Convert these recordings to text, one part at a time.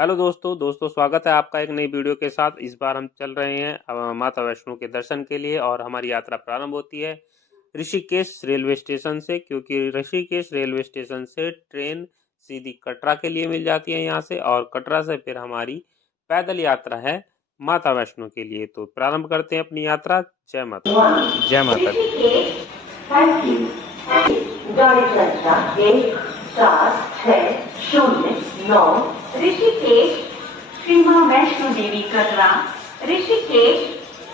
Hello दोस्तों स्वागत है आपका एक नई वीडियो के साथ। इस बार हम चल रहे हैं माता वैष्णो के दर्शन के लिए और हमारी यात्रा प्रारंभ होती है ऋषिकेश रेलवे स्टेशन से, क्योंकि ऋषिकेश रेलवे स्टेशन से ट्रेन सीधी कटरा के लिए मिल जाती है यहाँ से, और कटरा से फिर हमारी पैदल यात्रा है माता वैष्णो के लिए। तो प्रारंभ करते हैं अपनी यात्रा। जय माता दी, जय माता दी। Thank you. गाड़ी संख्या 14609 ऋषिकेश श्री मां वैष्णो देवी कटरा ऋषिकेश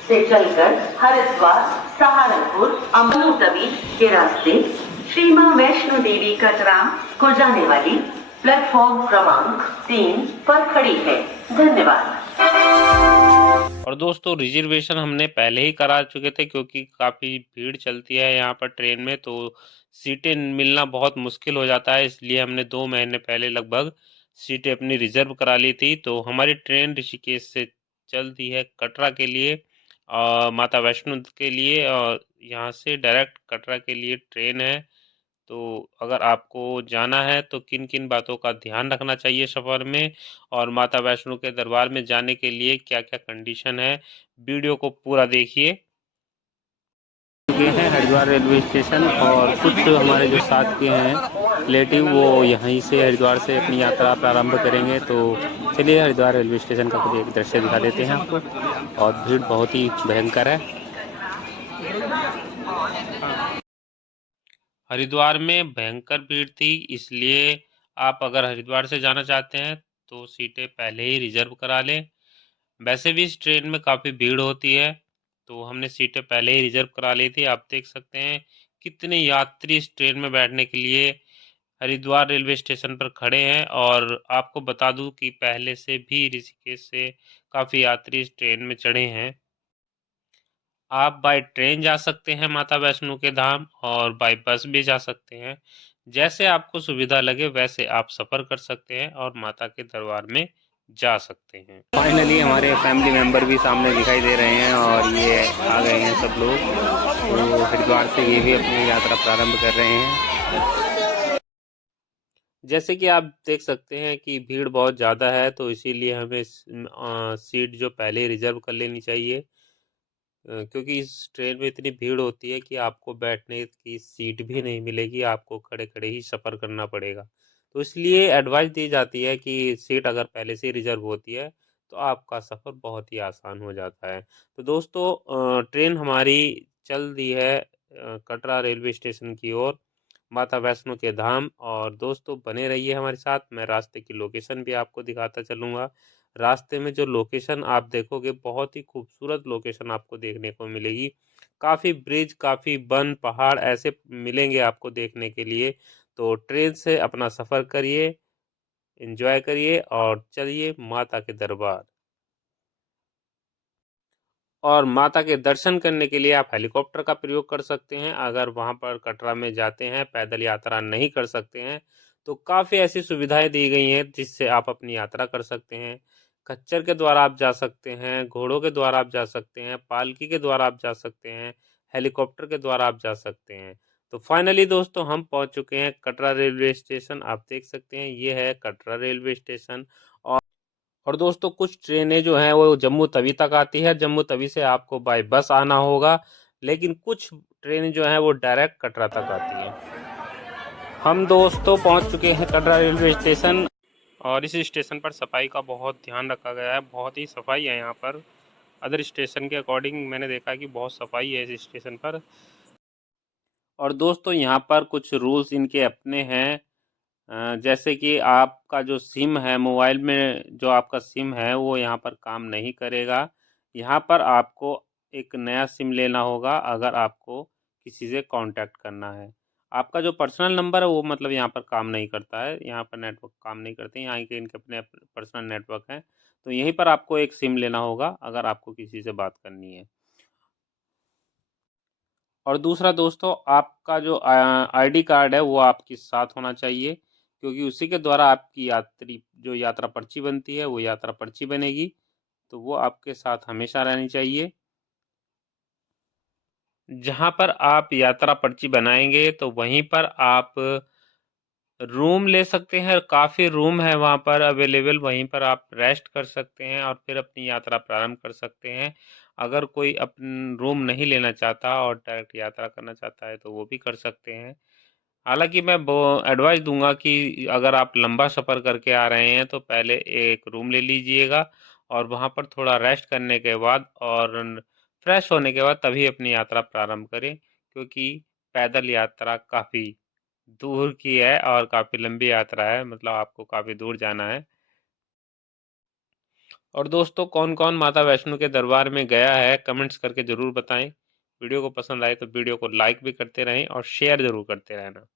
से चलकर हरिद्वार सहारनपुर अमरू तवी के रास्ते श्री मां वैष्णो देवी कटरा को जाने वाली प्लेटफॉर्म क्रमांक 3 पर खड़ी है। धन्यवाद। और दोस्तों रिजर्वेशन हमने पहले ही करा चुके थे, क्योंकि काफ़ी भीड़ चलती है यहाँ पर ट्रेन में, तो सीटें मिलना बहुत मुश्किल हो जाता है। इसलिए हमने 2 महीने पहले लगभग सीटें अपनी रिजर्व करा ली थी। तो हमारी ट्रेन ऋषिकेश से चलती है कटरा के लिए और माता वैष्णो के लिए, और यहाँ से डायरेक्ट कटरा के लिए ट्रेन है। तो अगर आपको जाना है तो किन किन बातों का ध्यान रखना चाहिए सफ़र में, और माता वैष्णो के दरबार में जाने के लिए क्या क्या कंडीशन है, वीडियो को पूरा देखिए। चुके हैं हरिद्वार रेलवे स्टेशन, और कुछ हमारे जो साथ के हैं रिलेटिव वो यहीं से हरिद्वार से अपनी यात्रा प्रारंभ करेंगे। तो चलिए हरिद्वार रेलवे स्टेशन का कुछ एक दृश्य दिखा देते हैं आपको। और भीड़ बहुत ही भयंकर है। हरिद्वार में भयंकर भीड़ थी, इसलिए आप अगर हरिद्वार से जाना चाहते हैं तो सीटें पहले ही रिजर्व करा लें। वैसे भी इस ट्रेन में काफ़ी भीड़ होती है, तो हमने सीटें पहले ही रिजर्व करा ली थी। आप देख सकते हैं कितने यात्री इस ट्रेन में बैठने के लिए हरिद्वार रेलवे स्टेशन पर खड़े हैं। और आपको बता दूं कि पहले से भी ऋषिकेश से काफ़ी यात्री इस ट्रेन में चढ़े हैं। आप बाय ट्रेन जा सकते हैं माता वैष्णो के धाम, और बाय बस भी जा सकते हैं। जैसे आपको सुविधा लगे वैसे आप सफ़र कर सकते हैं और माता के दरबार में जा सकते हैं। फाइनली हमारे फैमिली मेंबर भी सामने दिखाई दे रहे हैं, और ये आ गए हैं सब लोग। तो हरिद्वार से ये भी अपनी यात्रा प्रारंभ कर रहे हैं। जैसे कि आप देख सकते हैं कि भीड़ बहुत ज़्यादा है, तो इसीलिए हमें सीट जो पहले रिजर्व कर लेनी चाहिए, क्योंकि इस ट्रेन में इतनी भीड़ होती है कि आपको बैठने की सीट भी नहीं मिलेगी, आपको खड़े खड़े ही सफ़र करना पड़ेगा। तो इसलिए एडवाइस दी जाती है कि सीट अगर पहले से रिजर्व होती है तो आपका सफ़र बहुत ही आसान हो जाता है। तो दोस्तों ट्रेन हमारी चल दी है कटरा रेलवे स्टेशन की ओर, माता वैष्णो के धाम। और दोस्तों बने रहिए हमारे साथ, मैं रास्ते की लोकेशन भी आपको दिखाता चलूँगा। रास्ते में जो लोकेशन आप देखोगे बहुत ही खूबसूरत लोकेशन आपको देखने को मिलेगी। काफ़ी ब्रिज, काफ़ी वन, पहाड़ ऐसे मिलेंगे आपको देखने के लिए। तो ट्रेन से अपना सफ़र करिए, एंजॉय करिए और चलिए माता के दरबार। और माता के दर्शन करने के लिए आप हेलीकॉप्टर का प्रयोग कर सकते हैं। अगर वहाँ पर कटरा में जाते हैं, पैदल यात्रा नहीं कर सकते हैं, तो काफ़ी ऐसी सुविधाएं दी गई हैं जिससे आप अपनी यात्रा कर सकते हैं। खच्चर के द्वारा आप जा सकते हैं, घोड़ों के द्वारा आप जा सकते हैं, पालकी के द्वारा आप जा सकते हैं, हेलीकॉप्टर के द्वारा आप जा सकते हैं। तो फाइनली दोस्तों हम पहुंच चुके हैं कटरा रेलवे स्टेशन। आप देख सकते हैं ये है कटरा रेलवे स्टेशन। और दोस्तों कुछ ट्रेनें जो हैं वो जम्मू तवी तक आती है, जम्मू तवी से आपको बाय बस आना होगा। लेकिन कुछ ट्रेनें जो हैं वो डायरेक्ट कटरा तक आती हैं। हम दोस्तों पहुंच चुके हैं कटरा रेलवे स्टेशन, और इस स्टेशन पर सफाई का बहुत ध्यान रखा गया है। बहुत ही सफाई है यहाँ पर। अदर स्टेशन के अकॉर्डिंग मैंने देखा कि बहुत सफाई है इस स्टेशन पर। और दोस्तों यहाँ पर कुछ रूल्स इनके अपने हैं। जैसे कि आपका जो सिम है मोबाइल में, जो आपका सिम है वो यहाँ पर काम नहीं करेगा। यहाँ पर आपको एक नया सिम लेना होगा अगर आपको किसी से कांटेक्ट करना है। आपका जो पर्सनल नंबर है वो मतलब यहाँ पर काम नहीं करता है, यहाँ पर नेटवर्क काम नहीं करते, यहाँ के इनके अपने पर्सनल नेटवर्क हैं। तो यहीं पर आपको एक सिम लेना होगा अगर आपको किसी से बात करनी है। और दूसरा दोस्तों आपका जो आईडी कार्ड है वो आपके साथ होना चाहिए, क्योंकि उसी के द्वारा आपकी जो यात्रा पर्ची बनती है वो यात्रा पर्ची बनेगी। तो वो आपके साथ हमेशा रहनी चाहिए। जहाँ पर आप यात्रा पर्ची बनाएंगे तो वहीं पर आप रूम ले सकते हैं, काफ़ी रूम है वहाँ पर अवेलेबल, वहीं पर आप रेस्ट कर सकते हैं और फिर अपनी यात्रा प्रारंभ कर सकते हैं। अगर कोई अपन रूम नहीं लेना चाहता और डायरेक्ट यात्रा करना चाहता है तो वो भी कर सकते हैं। हालांकि मैं वो एडवाइस दूंगा कि अगर आप लंबा सफ़र करके आ रहे हैं तो पहले एक रूम ले लीजिएगा और वहाँ पर थोड़ा रेस्ट करने के बाद और फ्रेश होने के बाद तभी अपनी यात्रा प्रारंभ करें, क्योंकि पैदल यात्रा काफ़ी दूर की है और काफ़ी लंबी यात्रा है, मतलब आपको काफ़ी दूर जाना है। और दोस्तों, कौन कौन माता वैष्णो के दरबार में गया है कमेंट्स करके ज़रूर बताएं। वीडियो को पसंद आए तो वीडियो को लाइक भी करते रहें और शेयर ज़रूर करते रहना।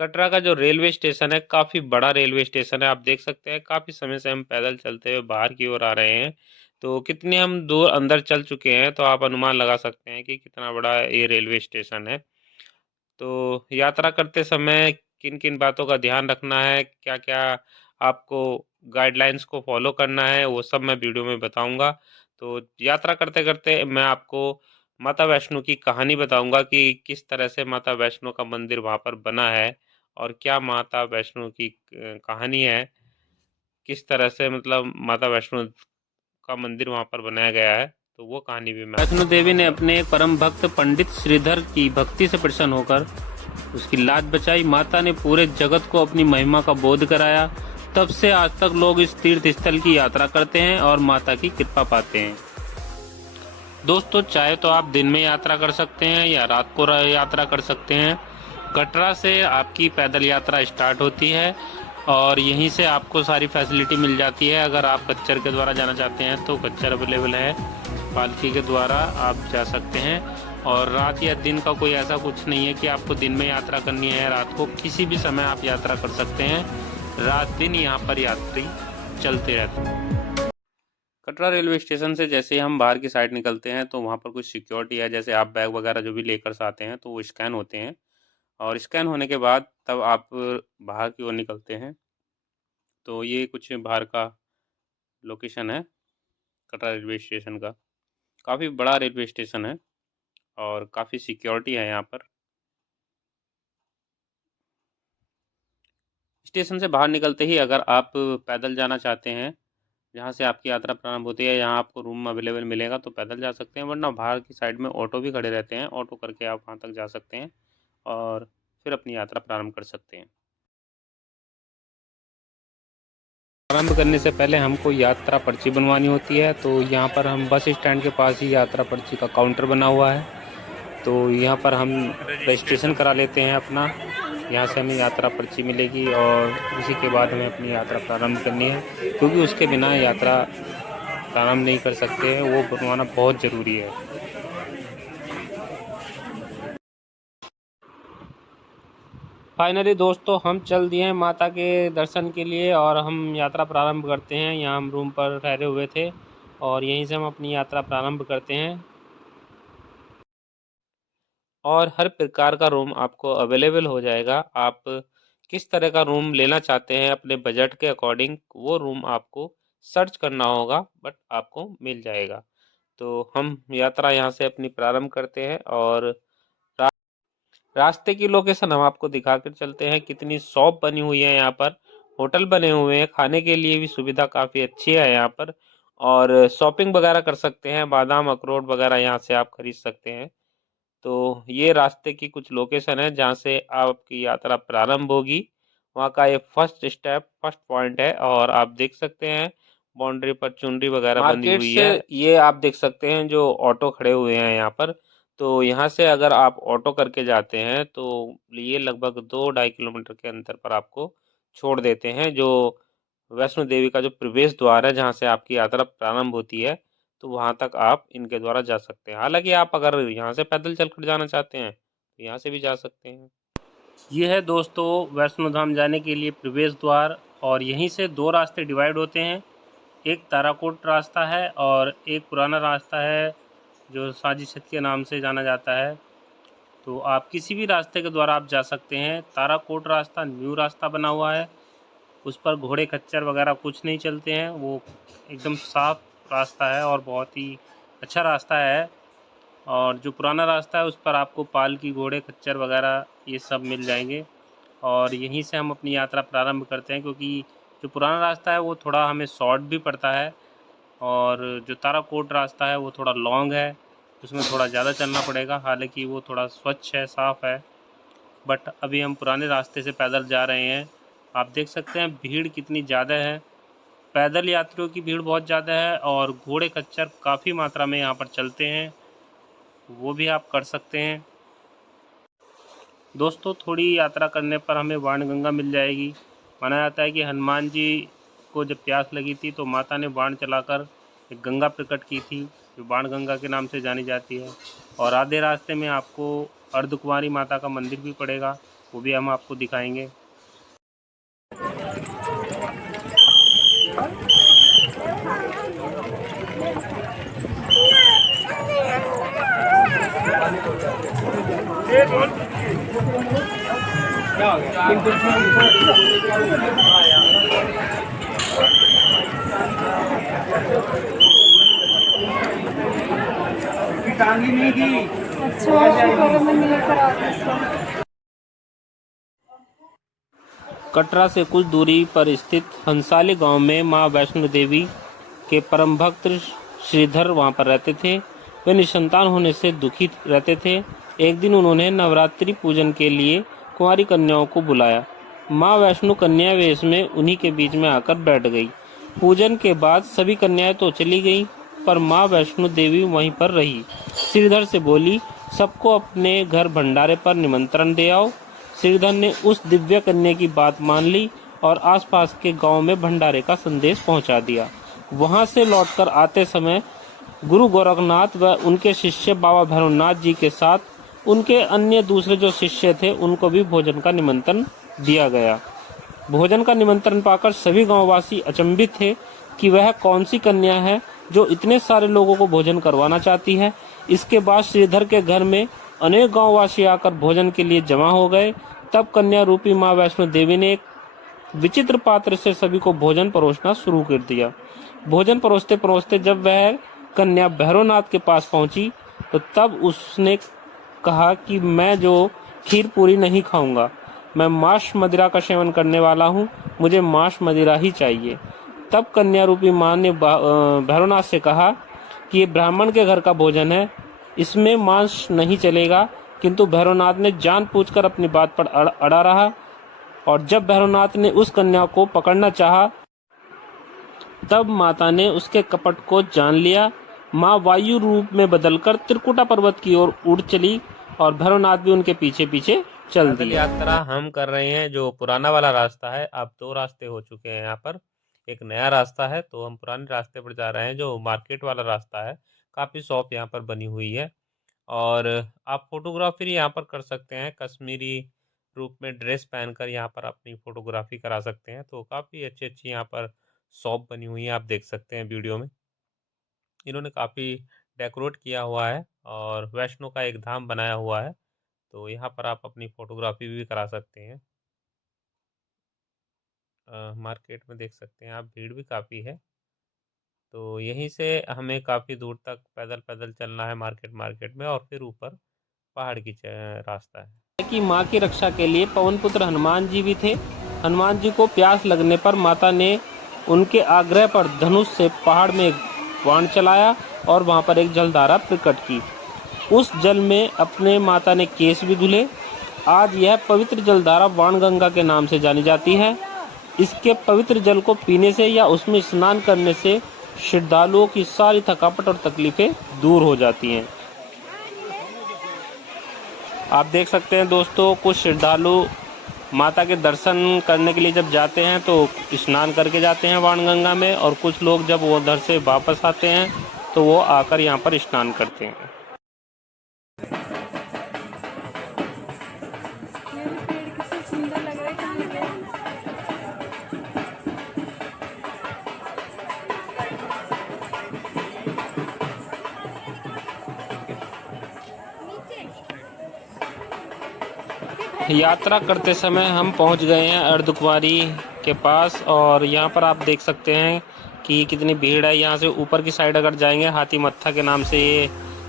कटरा का जो रेलवे स्टेशन है काफ़ी बड़ा रेलवे स्टेशन है, आप देख सकते हैं काफ़ी समय से हम पैदल चलते हुए बाहर की ओर आ रहे हैं। तो कितने हम दूर अंदर चल चुके हैं तो आप अनुमान लगा सकते हैं कि कितना बड़ा ये रेलवे स्टेशन है। तो यात्रा करते समय किन किन बातों का ध्यान रखना है, क्या क्या आपको गाइडलाइंस को फॉलो करना है, वो सब मैं वीडियो में बताऊंगा। तो यात्रा करते करते मैं आपको माता वैष्णो की कहानी बताऊंगा कि किस तरह से माता वैष्णो का मंदिर वहाँ पर बना है और क्या माता वैष्णो की कहानी है, किस तरह से मतलब माता वैष्णो का मंदिर वहाँ पर बनाया गया है, तो वो कहानी भी मैं वैष्णो देवी ने अपने एक परम भक्त पंडित श्रीधर की भक्ति से प्रसन्न होकर उसकी लाज बचाई। माता ने पूरे जगत को अपनी महिमा का बोध कराया। तब से आज तक लोग इस तीर्थ स्थल की यात्रा करते हैं और माता की कृपा पाते हैं। दोस्तों, चाहे तो आप दिन में यात्रा कर सकते हैं या रात को यात्रा कर सकते हैं। कटरा से आपकी पैदल यात्रा स्टार्ट होती है और यहीं से आपको सारी फैसिलिटी मिल जाती है। अगर आप खच्चर के द्वारा जाना चाहते हैं तो खच्चर अवेलेबल है, पालकी के द्वारा आप जा सकते हैं। और रात या दिन का कोई ऐसा कुछ नहीं है कि आपको दिन में यात्रा करनी है, रात को किसी भी समय आप यात्रा कर सकते हैं। रात दिन यहाँ पर यात्री चलते रहते हैं। कटरा रेलवे स्टेशन से जैसे ही हम बाहर की साइड निकलते हैं तो वहाँ पर कुछ सिक्योरिटी है, जैसे आप बैग वगैरह जो भी लेकर आते हैं तो वो स्कैन होते हैं और स्कैन होने के बाद तब आप बाहर की ओर निकलते हैं। तो ये कुछ बाहर का लोकेशन है कटरा रेलवे स्टेशन का। काफ़ी बड़ा रेलवे स्टेशन है और काफ़ी सिक्योरिटी है यहाँ पर। स्टेशन से बाहर निकलते ही अगर आप पैदल जाना चाहते हैं, जहाँ से आपकी यात्रा प्रारंभ होती है, यहाँ आपको रूम अवेलेबल मिलेगा तो पैदल जा सकते हैं, वरना बाहर की साइड में ऑटो भी खड़े रहते हैं, ऑटो करके आप वहाँ तक जा सकते हैं और फिर अपनी यात्रा प्रारंभ कर सकते हैं। प्रारंभ करने से पहले हमको यात्रा पर्ची बनवानी होती है, तो यहाँ पर हम बस स्टैंड के पास ही यात्रा पर्ची का काउंटर बना हुआ है, तो यहाँ पर हम रजिस्ट्रेशन करा लेते हैं अपना। यहाँ से हमें यात्रा पर्ची मिलेगी और उसी के बाद हमें अपनी यात्रा प्रारंभ करनी है, क्योंकि उसके बिना यात्रा प्रारंभ नहीं कर सकते हैं, वो बनवाना बहुत ज़रूरी है। फाइनली दोस्तों, हम चल दिए हैं माता के दर्शन के लिए और हम यात्रा प्रारंभ करते हैं। यहाँ हम रूम पर ठहरे हुए थे और यहीं से हम अपनी यात्रा प्रारंभ करते हैं। और हर प्रकार का रूम आपको अवेलेबल हो जाएगा। आप किस तरह का रूम लेना चाहते हैं अपने बजट के अकॉर्डिंग, वो रूम आपको सर्च करना होगा, बट आपको मिल जाएगा। तो हम यात्रा यहाँ से अपनी प्रारंभ करते हैं और रास्ते की लोकेशन हम आपको दिखाकर चलते हैं। कितनी शॉप बनी हुई है यहाँ पर, होटल बने हुए हैं, खाने के लिए भी सुविधा काफ़ी अच्छी है यहाँ पर और शॉपिंग वगैरह कर सकते हैं, बादाम अखरोट वगैरह यहाँ से आप खरीद सकते हैं। तो ये रास्ते की कुछ लोकेशन है जहाँ से आपकी यात्रा प्रारंभ होगी। वहाँ का ये फर्स्ट पॉइंट है और आप देख सकते हैं बाउंड्री पर चुनरी वगैरह बंधी मार्केट हुई से है। ये आप देख सकते हैं जो ऑटो खड़े हुए हैं यहाँ पर। तो यहाँ से अगर आप ऑटो करके जाते हैं तो ये लगभग 2-2.5 किलोमीटर के अंतर पर आपको छोड़ देते हैं, जो वैष्णो देवी का जो प्रवेश द्वार है जहाँ से आपकी यात्रा प्रारंभ होती है, तो वहाँ तक आप इनके द्वारा जा सकते हैं। हालांकि आप अगर यहाँ से पैदल चलकर जाना चाहते हैं तो यहाँ से भी जा सकते हैं। ये है दोस्तों वैष्णो धाम जाने के लिए प्रवेश द्वार और यहीं से दो रास्ते डिवाइड होते हैं। एक ताराकोट रास्ता है और एक पुराना रास्ता है जो साजिद छत के नाम से जाना जाता है। तो आप किसी भी रास्ते के द्वारा आप जा सकते हैं। ताराकोट रास्ता न्यू रास्ता बना हुआ है, उस पर घोड़े खच्चर वगैरह कुछ नहीं चलते हैं, वो एकदम साफ रास्ता है और बहुत ही अच्छा रास्ता है। और जो पुराना रास्ता है उस पर आपको पालकी घोड़े खच्चर वगैरह ये सब मिल जाएंगे। और यहीं से हम अपनी यात्रा प्रारंभ करते हैं, क्योंकि जो पुराना रास्ता है वो थोड़ा हमें शॉर्ट भी पड़ता है और जो ताराकोट रास्ता है वो थोड़ा लॉन्ग है, उसमें थोड़ा ज़्यादा चलना पड़ेगा। हालांकि वो थोड़ा स्वच्छ है, साफ़ है, बट अभी हम पुराने रास्ते से पैदल जा रहे हैं। आप देख सकते हैं भीड़ कितनी ज़्यादा है, पैदल यात्रियों की भीड़ बहुत ज़्यादा है और घोड़े खच्चर काफ़ी मात्रा में यहाँ पर चलते हैं, वो भी आप कर सकते हैं। दोस्तों, थोड़ी यात्रा करने पर हमें बाणगंगा मिल जाएगी। माना जाता है कि हनुमान जी को जब प्यास लगी थी तो माता ने बाण चलाकर एक गंगा प्रकट की थी, जो बाणगंगा के नाम से जानी जाती है। और आधे रास्ते में आपको अर्धकुमारी माता का मंदिर भी पड़ेगा, वो भी हम आपको दिखाएंगे। कटरा से कुछ दूरी पर स्थित हंसाली गांव में मां वैष्णो देवी के परम भक्त श्रीधर वहां पर रहते थे। वे निसंतान होने से दुखी रहते थे। एक दिन उन्होंने नवरात्रि पूजन के लिए कुंवारी कन्याओं को बुलाया। मां वैष्णो कन्या वेश में उन्हीं के बीच में आकर बैठ गई। पूजन के बाद सभी कन्याएं तो चली गईं, पर मां वैष्णो देवी वहीं पर रही। श्रीधर से बोली, सबको अपने घर भंडारे पर निमंत्रण दे आओ। श्रीधर ने उस दिव्य कन्या की बात मान ली और आसपास के गांव में भंडारे का संदेश पहुंचा दिया। वहां से लौटकर आते समय गुरु गोरखनाथ व उनके शिष्य बाबा भैरवनाथ जी के साथ उनके अन्य दूसरे जो शिष्य थे उनको भी भोजन का निमंत्रण दिया गया। भोजन का निमंत्रण पाकर सभी गांववासी अचंभित थे कि वह कौन सी कन्या है जो इतने सारे लोगों को भोजन करवाना चाहती है। इसके बाद श्रीधर के घर में अनेक गांववासी आकर भोजन के लिए जमा हो गए। तब कन्या रूपी मां वैष्णो देवी ने एक विचित्र पात्र से सभी को भोजन परोसना शुरू कर दिया। भोजन परोसते परोसते जब वह कन्या भैरवनाथ के पास पहुंची तो तब उसने कहा कि मैं जो खीर पूरी नहीं खाऊंगा, मैं मांस मदिरा का सेवन करने वाला हूं, मुझे मांस मदिरा ही चाहिए। तब कन्या रूपी मां ने भैरवनाथ से कहा कि ये ब्राह्मण के घर का भोजन है, इसमें मांस नहीं चलेगा। किंतु भैरवनाथ ने जानबूझकर अपनी बात पर अड़ा रहा और जब भैरवनाथ ने उस कन्या को पकड़ना चाहा तब माता ने उसके कपट को जान लिया। मां वायु रूप में बदलकर त्रिकुटा पर्वत की ओर उड़ चली और भैरवनाथ भी उनके पीछे पीछे चल दिए। यात्रा हम कर रहे हैं जो पुराना वाला रास्ता है। अब 2 रास्ते हो चुके हैं यहाँ पर, एक नया रास्ता है, तो हम पुराने रास्ते पर जा रहे हैं जो मार्केट वाला रास्ता है। काफ़ी शॉप यहाँ पर बनी हुई है और आप फोटोग्राफी यहाँ पर कर सकते हैं। कश्मीरी रूप में ड्रेस पहनकर यहाँ पर अपनी फोटोग्राफी करा सकते हैं। तो काफ़ी अच्छी अच्छी यहाँ पर शॉप बनी हुई है, आप देख सकते हैं वीडियो में। इन्होंने काफ़ी डेकोरेट किया हुआ है और वैष्णो का एक धाम बनाया हुआ है, तो यहाँ पर आप अपनी फोटोग्राफी भी करा सकते हैं। मार्केट में देख सकते हैं आप भीड़ भी काफ़ी है, तो यहीं से हमें काफ़ी दूर तक पैदल पैदल चलना है मार्केट में और फिर ऊपर पहाड़ की रास्ता है। कि माँ की रक्षा के लिए पवन पुत्र हनुमान जी भी थे। हनुमान जी को प्यास लगने पर माता ने उनके आग्रह पर धनुष से पहाड़ में एक बाण चलाया और वहां पर एक जलधारा प्रकट की। उस जल में अपने माता ने केश भी धुले। आज यह पवित्र जलधारा बाणगंगा के नाम से जानी जाती है। इसके पवित्र जल को पीने से या उसमें स्नान करने से श्रद्धालुओं की सारी थकावट और तकलीफें दूर हो जाती हैं। आप देख सकते हैं दोस्तों, कुछ श्रद्धालु माता के दर्शन करने के लिए जब जाते हैं तो स्नान करके जाते हैं बाणगंगा में, और कुछ लोग जब वो उधर से वापस आते हैं तो वो आकर यहाँ पर स्नान करते हैं। यात्रा करते समय हम पहुंच गए हैं अर्धकुमारी के पास और यहाँ पर आप देख सकते हैं कि कितनी भीड़ है। यहाँ से ऊपर की साइड अगर जाएंगे, हाथी मत्था के नाम से ये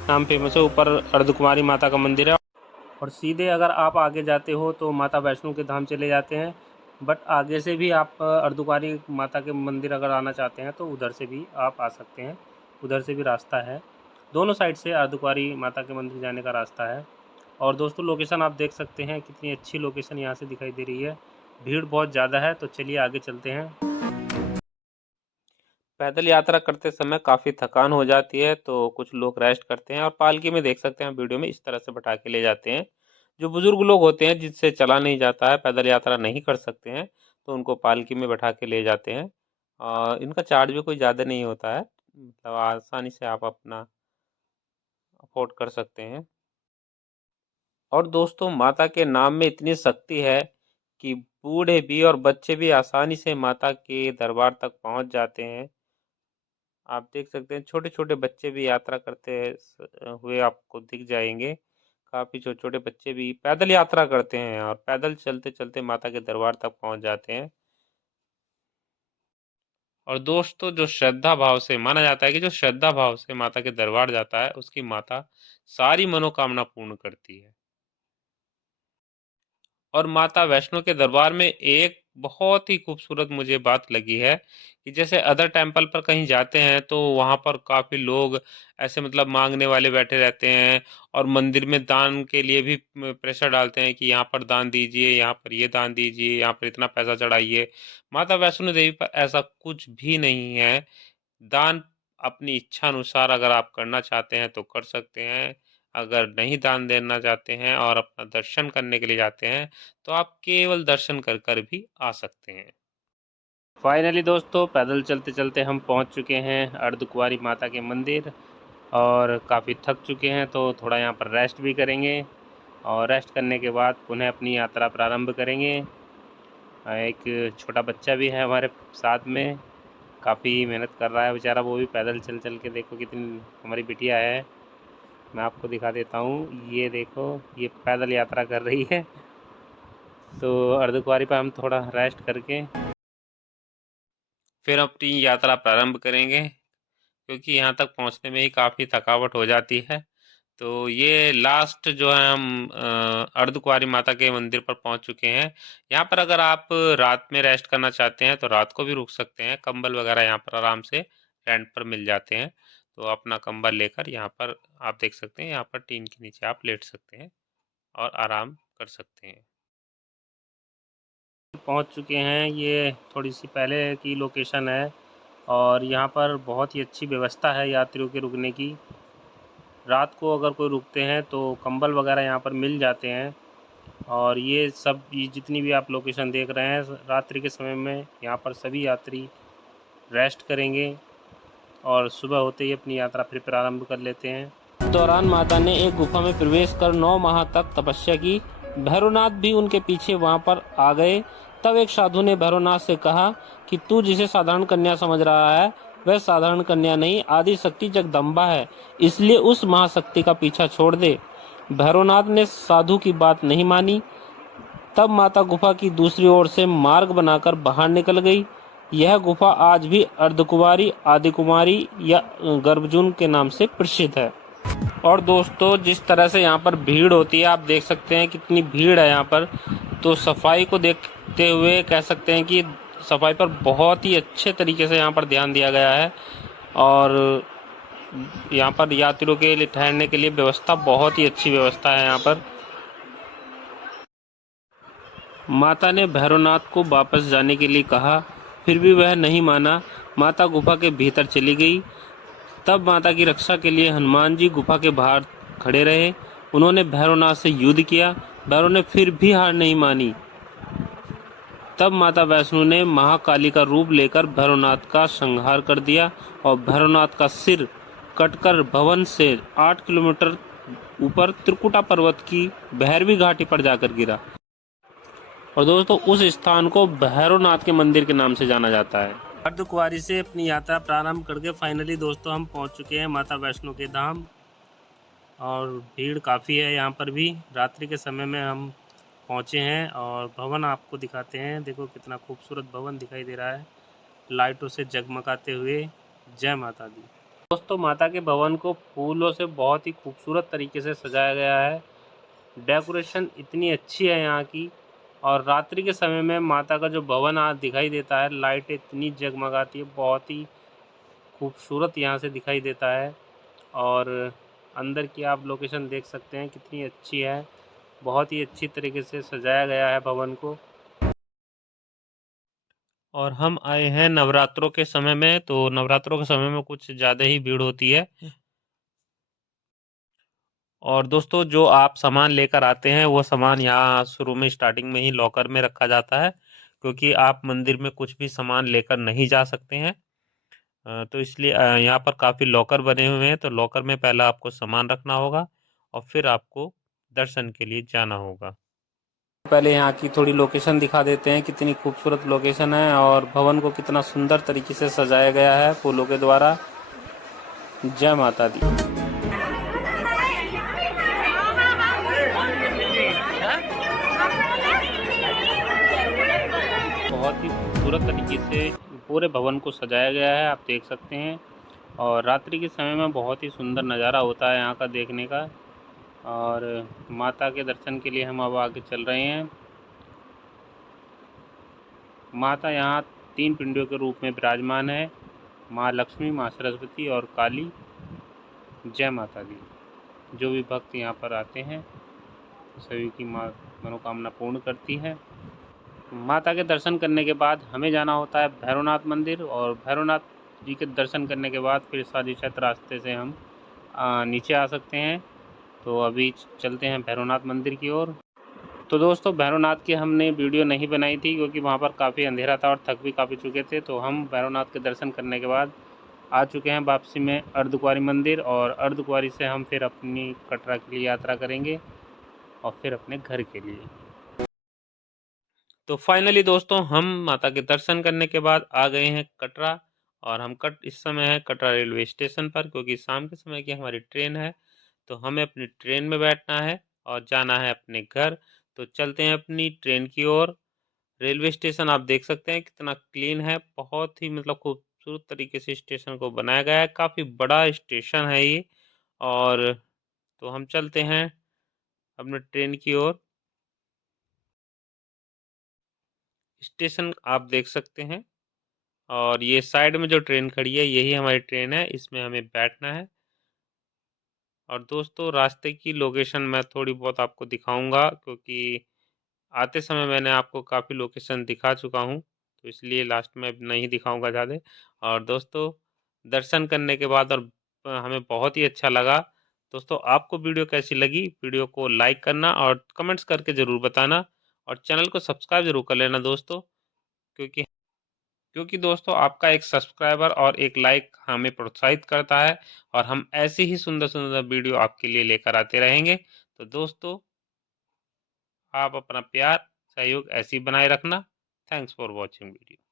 नाम फेमस है, ऊपर अर्धकुमारी माता का मंदिर है। और सीधे अगर आप आगे जाते हो तो माता वैष्णो के धाम चले जाते हैं। बट आगे से भी आप अर्धकुंवारी माता के मंदिर अगर आना चाहते हैं तो उधर से भी आप आ सकते हैं, उधर से भी रास्ता है। दोनों साइड से अर्धकुंवारी माता के मंदिर जाने का रास्ता है। और दोस्तों लोकेशन आप देख सकते हैं, कितनी अच्छी लोकेशन यहाँ से दिखाई दे रही है। भीड़ बहुत ज़्यादा है, तो चलिए आगे चलते हैं। पैदल यात्रा करते समय काफ़ी थकान हो जाती है, तो कुछ लोग रेस्ट करते हैं और पालकी में देख सकते हैं वीडियो में इस तरह से बैठा के ले जाते हैं। जो बुजुर्ग लोग होते हैं जिनसे चला नहीं जाता है, पैदल यात्रा नहीं कर सकते हैं, तो उनको पालकी में बैठा के ले जाते हैं। इनका चार्ज भी कोई ज़्यादा नहीं होता है, मतलब आसानी से आप अपना अफोर्ड कर सकते हैं। और दोस्तों माता के नाम में इतनी शक्ति है कि बूढ़े भी और बच्चे भी आसानी से माता के दरबार तक पहुंच जाते हैं। आप देख सकते हैं छोटे छोटे बच्चे भी यात्रा करते हुए आपको दिख जाएंगे। काफ़ी छोटे छोटे बच्चे भी पैदल यात्रा करते हैं और पैदल चलते चलते माता के दरबार तक पहुंच जाते हैं। और दोस्तों जो श्रद्धा भाव से माना जाता है कि जो श्रद्धा भाव से माता के दरबार जाता है उसकी माता सारी मनोकामना पूर्ण करती है। और माता वैष्णो के दरबार में एक बहुत ही खूबसूरत मुझे बात लगी है कि जैसे अदर टेम्पल पर कहीं जाते हैं तो वहाँ पर काफ़ी लोग ऐसे मतलब मांगने वाले बैठे रहते हैं और मंदिर में दान के लिए भी प्रेशर डालते हैं कि यहाँ पर दान दीजिए, यहाँ पर ये दान दीजिए, यहाँ पर इतना पैसा चढ़ाइए। माता वैष्णो देवी पर ऐसा कुछ भी नहीं है। दान अपनी इच्छा अनुसार अगर आप करना चाहते हैं तो कर सकते हैं, अगर नहीं दान देना चाहते हैं और अपना दर्शन करने के लिए जाते हैं तो आप केवल दर्शन कर कर भी आ सकते हैं। फाइनली दोस्तों पैदल चलते चलते हम पहुंच चुके हैं अर्धकुंवारी माता के मंदिर और काफ़ी थक चुके हैं, तो थोड़ा यहाँ पर रेस्ट भी करेंगे और रेस्ट करने के बाद पुनः अपनी यात्रा प्रारंभ करेंगे। एक छोटा बच्चा भी है हमारे साथ में, काफ़ी मेहनत कर रहा है बेचारा, वो भी पैदल चल चल के। देखो कितनी हमारी बिटिया है, मैं आपको दिखा देता हूँ, ये देखो ये पैदल यात्रा कर रही है। तो अर्धकुंवारी पर हम थोड़ा रेस्ट करके फिर अपनी यात्रा प्रारंभ करेंगे, क्योंकि यहाँ तक पहुँचने में ही काफ़ी थकावट हो जाती है। तो ये लास्ट जो है हम अर्धकुंवारी माता के मंदिर पर पहुँच चुके हैं। यहाँ पर अगर आप रात में रेस्ट करना चाहते हैं तो रात को भी रुक सकते हैं। कंबल वगैरह यहाँ पर आराम से रेंट पर मिल जाते हैं, तो अपना कंबल लेकर यहाँ पर आप देख सकते हैं, यहाँ पर टीन के नीचे आप लेट सकते हैं और आराम कर सकते हैं। पहुँच चुके हैं, ये थोड़ी सी पहले की लोकेशन है और यहाँ पर बहुत ही अच्छी व्यवस्था है यात्रियों के रुकने की। रात को अगर कोई रुकते हैं तो कंबल वगैरह यहाँ पर मिल जाते हैं। और ये सब ये जितनी भी आप लोकेशन देख रहे हैं रात्रि के समय में यहाँ पर सभी यात्री रेस्ट करेंगे और सुबह होते ही अपनी यात्रा फिर प्रारंभ कर लेते हैं। इस दौरान माता ने एक गुफा में प्रवेश कर 9 माह तक तपस्या की। भैरवनाथ भी उनके पीछे वहां पर आ गए। तब एक साधु ने भैरवनाथ से कहा कि तू जिसे साधारण कन्या समझ रहा है वह साधारण कन्या नहीं, आदि शक्ति जगदम्बा है, इसलिए उस महाशक्ति का पीछा छोड़ दे। भैरवनाथ ने साधु की बात नहीं मानी। तब माता गुफा की दूसरी ओर से मार्ग बनाकर बाहर निकल गई। यह गुफा आज भी अर्धकुंवारी, आदिकुमारी या गर्भजून के नाम से प्रसिद्ध है। और दोस्तों जिस तरह से यहाँ पर भीड़ होती है, आप देख सकते हैं कितनी भीड़ है यहाँ पर। तो सफाई को देखते हुए कह सकते हैं कि सफाई पर बहुत ही अच्छे तरीके से यहाँ पर ध्यान दिया गया है और यहाँ पर यात्रियों के लिए ठहरने के लिए व्यवस्था, बहुत ही अच्छी व्यवस्था है यहाँ पर। माता ने भैरवनाथ को वापस जाने के लिए कहा, फिर भी वह नहीं माना। माता गुफा के भीतर चली गई। तब माता की रक्षा के लिए हनुमान जी गुफा के बाहर खड़े रहे। उन्होंने भैरवनाथ से युद्ध किया। भैरव ने फिर भी हार नहीं मानी। तब माता वैष्णो ने महाकाली का रूप लेकर भैरवनाथ का संहार कर दिया और भैरवनाथ का सिर कटकर भवन से 8 किलोमीटर ऊपर त्रिकुटा पर्वत की भैरवी घाटी पर जाकर गिरा। और दोस्तों उस स्थान को भैरवनाथ के मंदिर के नाम से जाना जाता है। अर्धकुंवारी से अपनी यात्रा प्रारंभ करके फाइनली दोस्तों हम पहुंच चुके हैं माता वैष्णो के धाम और भीड़ काफ़ी है यहाँ पर भी। रात्रि के समय में हम पहुँचे हैं और भवन आपको दिखाते हैं। देखो कितना खूबसूरत भवन दिखाई दे रहा है लाइटों से जगमगाते हुए। जय माता दी। दोस्तों माता के भवन को फूलों से बहुत ही खूबसूरत तरीके से सजाया गया है डेकोरेशन इतनी अच्छी है यहाँ की। और रात्रि के समय में माता का जो भवन आज दिखाई देता है, लाइटें इतनी जगमगाती है, बहुत ही खूबसूरत यहाँ से दिखाई देता है। और अंदर की आप लोकेशन देख सकते हैं कितनी अच्छी है, बहुत ही अच्छी तरीके से सजाया गया है भवन को। और हम आए हैं नवरात्रों के समय में, तो नवरात्रों के समय में कुछ ज़्यादा ही भीड़ होती है। और दोस्तों, जो आप सामान लेकर आते हैं वो सामान यहाँ शुरू में स्टार्टिंग में ही लॉकर में रखा जाता है, क्योंकि आप मंदिर में कुछ भी सामान लेकर नहीं जा सकते हैं। तो इसलिए यहाँ पर काफ़ी लॉकर बने हुए हैं, तो लॉकर में पहले आपको सामान रखना होगा और फिर आपको दर्शन के लिए जाना होगा। पहले यहाँ की थोड़ी लोकेशन दिखा देते हैं, कितनी खूबसूरत लोकेशन है और भवन को कितना सुंदर तरीके से सजाया गया है फूलों के द्वारा। जय माता दी। बहुत ही खूबसूरत तरीके से पूरे भवन को सजाया गया है, आप देख सकते हैं। और रात्रि के समय में बहुत ही सुंदर नज़ारा होता है यहाँ का देखने का। और माता के दर्शन के लिए हम अब आगे चल रहे हैं। माता यहाँ 3 पिंडों के रूप में विराजमान है, माँ लक्ष्मी, माँ सरस्वती और काली। जय माता दी। जो भी भक्त यहाँ पर आते हैं सभी की माँ मनोकामना पूर्ण करती है। माता के दर्शन करने के बाद हमें जाना होता है भैरवनाथ मंदिर, और भैरवनाथ जी के दर्शन करने के बाद फिर साजिशत रास्ते से हम नीचे आ सकते हैं। तो अभी चलते हैं भैरवनाथ मंदिर की ओर। तो दोस्तों, भैरवनाथ की हमने वीडियो नहीं बनाई थी क्योंकि वहाँ पर काफ़ी अंधेरा था और थक भी काफ़ी चुके थे। तो हम भैरवनाथ के दर्शन करने के बाद आ चुके हैं वापसी में अर्धकुंवारी मंदिर, और अर्धकुंवारी से हम फिर अपनी कटरा के लिए यात्रा करेंगे और फिर अपने घर के लिए। तो फाइनली दोस्तों, हम माता के दर्शन करने के बाद आ गए हैं कटरा, और हम इस समय है कटरा रेलवे स्टेशन पर, क्योंकि शाम के समय की हमारी ट्रेन है। तो हमें अपनी ट्रेन में बैठना है और जाना है अपने घर। तो चलते हैं अपनी ट्रेन की ओर। रेलवे स्टेशन आप देख सकते हैं कितना क्लीन है, बहुत ही मतलब खूबसूरत तरीके से स्टेशन को बनाया गया है, काफ़ी बड़ा स्टेशन है ये। और तो हम चलते हैं अपने ट्रेन की ओर। स्टेशन आप देख सकते हैं, और ये साइड में जो ट्रेन खड़ी है यही हमारी ट्रेन है, इसमें हमें बैठना है। और दोस्तों, रास्ते की लोकेशन मैं थोड़ी बहुत आपको दिखाऊंगा, क्योंकि आते समय मैंने आपको काफ़ी लोकेशन दिखा चुका हूँ, तो इसलिए लास्ट में नहीं दिखाऊंगा ज़्यादा। और दोस्तों, दर्शन करने के बाद और हमें बहुत ही अच्छा लगा। दोस्तों, आपको वीडियो कैसी लगी? वीडियो को लाइक करना और कमेंट्स करके ज़रूर बताना, और चैनल को सब्सक्राइब ज़रूर कर लेना दोस्तों, क्योंकि दोस्तों, आपका एक सब्सक्राइबर और एक लाइक हमें प्रोत्साहित करता है, और हम ऐसी ही सुंदर सुंदर वीडियो आपके लिए लेकर आते रहेंगे। तो दोस्तों, आप अपना प्यार सहयोग ऐसे ही बनाए रखना। Thanks for watching video.